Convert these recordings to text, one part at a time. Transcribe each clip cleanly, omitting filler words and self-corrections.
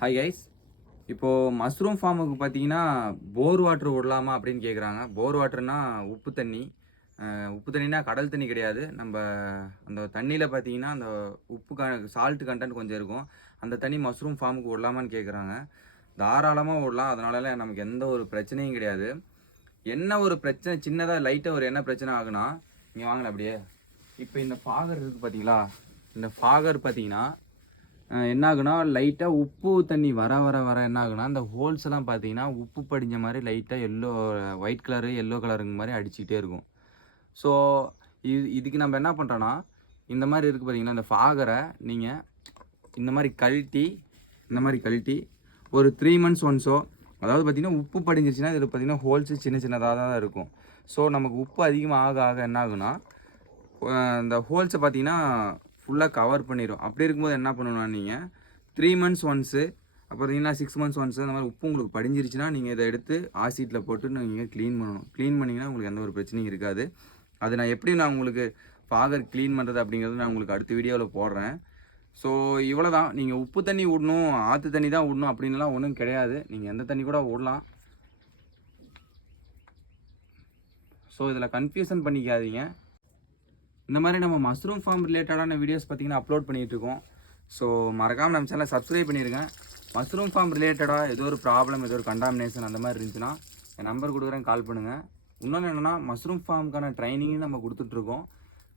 Hi guys. இப்போது mushroom ஃபார்முக்கு பார்த்தீங்கன்னா போர் வாட்டர் விடலாமா அப்படின்னு கேட்குறாங்க. போர் வாட்டர்னா உப்பு தண்ணி. உப்பு தண்ணினா கடல் தண்ணி கிடையாது. நம்ம அந்த தண்ணியில் பார்த்தீங்கன்னா அந்த சால்ட் கண்டென்ட் கொஞ்சம் இருக்கும். அந்த தண்ணி மஷ்ரூம் ஃபார்முக்கு விடலாமான்னு கேட்குறாங்க. தாராளமாக விடலாம். அதனாலலாம் நமக்கு எந்த ஒரு பிரச்சனையும் கிடையாது. என்ன ஒரு பிரச்சனை சின்னதாக லைட்டாக என்ன பிரச்சனை ஆகுனா, இங்கே வாங்கல அப்படியே. இப்போ இந்த ஃபாகர் இருக்குது பார்த்தீங்களா, இந்த ஃபாகர் பார்த்தீங்கன்னா என்ன ஆகுனா லைட்டாக உப்பு தண்ணி வர வர வர என்ன ஆகுனா அந்த ஹோல்ஸ் எல்லாம் பார்த்தீங்கன்னா உப்பு படிஞ்ச மாதிரி லைட்டாக ஒயிட் கலரு எல்லோ கலருங்க மாதிரி அடிச்சுக்கிட்டே இருக்கும். ஸோ இதுக்கு நம்ம என்ன பண்ணுறோன்னா, இந்த மாதிரி இருக்குது பார்த்தீங்கன்னா, இந்த ஃபாகரை நீங்கள் இந்த மாதிரி கழட்டி ஒரு 3 months ஒன்ஸோ, அதாவது பார்த்தீங்கன்னா உப்பு படிஞ்சிருச்சுன்னா இதில் பார்த்தீங்கன்னா ஹோல்ஸு சின்ன சின்னதாக தான் இருக்கும். ஸோ நமக்கு உப்பு அதிகமாக ஆக ஆக என்ன ஆகுனா இந்த ஹோல்ஸை பார்த்தீங்கன்னா ஃபுல்லாக கவர் பண்ணிடும். அப்படி இருக்கும்போது என்ன பண்ணணும்னா, நீங்கள் 3 months ஒன்ஸு, அப்புறம் பார்த்தீங்கன்னா 6 months ஒன்ஸு அந்த மாதிரி உப்பு உங்களுக்கு படிஞ்சிருச்சுன்னா நீங்கள் இதை எடுத்து ஆசிட்டில் போட்டு நீங்கள் க்ளீன் பண்ணணும். க்ளீன் பண்ணிங்கன்னா உங்களுக்கு எந்த ஒரு பிரச்சனையும் இருக்காது. அது நான் உங்களுக்கு ஃபாகர் க்ளீன் பண்ணுறது அப்படிங்கிறது நான் உங்களுக்கு அடுத்த வீடியோவில் போடுறேன். ஸோ இவ்வளோ தான். நீங்கள் உப்பு தண்ணி விடணும், ஆற்று தண்ணி தான் விடணும் அப்படின்லாம் ஒன்றும் கிடையாது. நீங்கள் எந்த தண்ணி கூட விடலாம். ஸோ இதில் கன்ஃபியூஷன் பண்ணிக்காதீங்க. இந்த மாதிரி நம்ம மஷ்ரூம் ஃபார்ம் ரிலேட்டடான வீடியோஸ் பார்த்தீங்கன்னா அப்லோட் பண்ணிகிட்ருக்கோம். ஸோ மறக்காமல் நம்ம சேனலை சப்ஸ்கிரைப் பண்ணிடுங்க. மஷ்ரூம் ஃபார்ம் ரிலேட்டடாக ஏதோ ஒரு ப்ராப்ளம், ஏதோ ஒரு கண்டாமினேஷன் அந்த மாதிரி இருந்துச்சுன்னா என் நம்பர் கொடுக்குறேன், கால் பண்ணுங்கள். இன்னொன்று என்னென்னா, மஷ்ரூம் ஃபார்முக்கான ட்ரைனிங்கும் நம்ம கொடுத்துட்ருக்கோம்.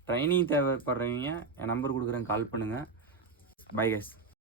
ட்ரைனிங் தேவைப்படுறவங்க என் நம்பர் கொடுக்குறேன், கால் பண்ணுங்கள். Bye guys.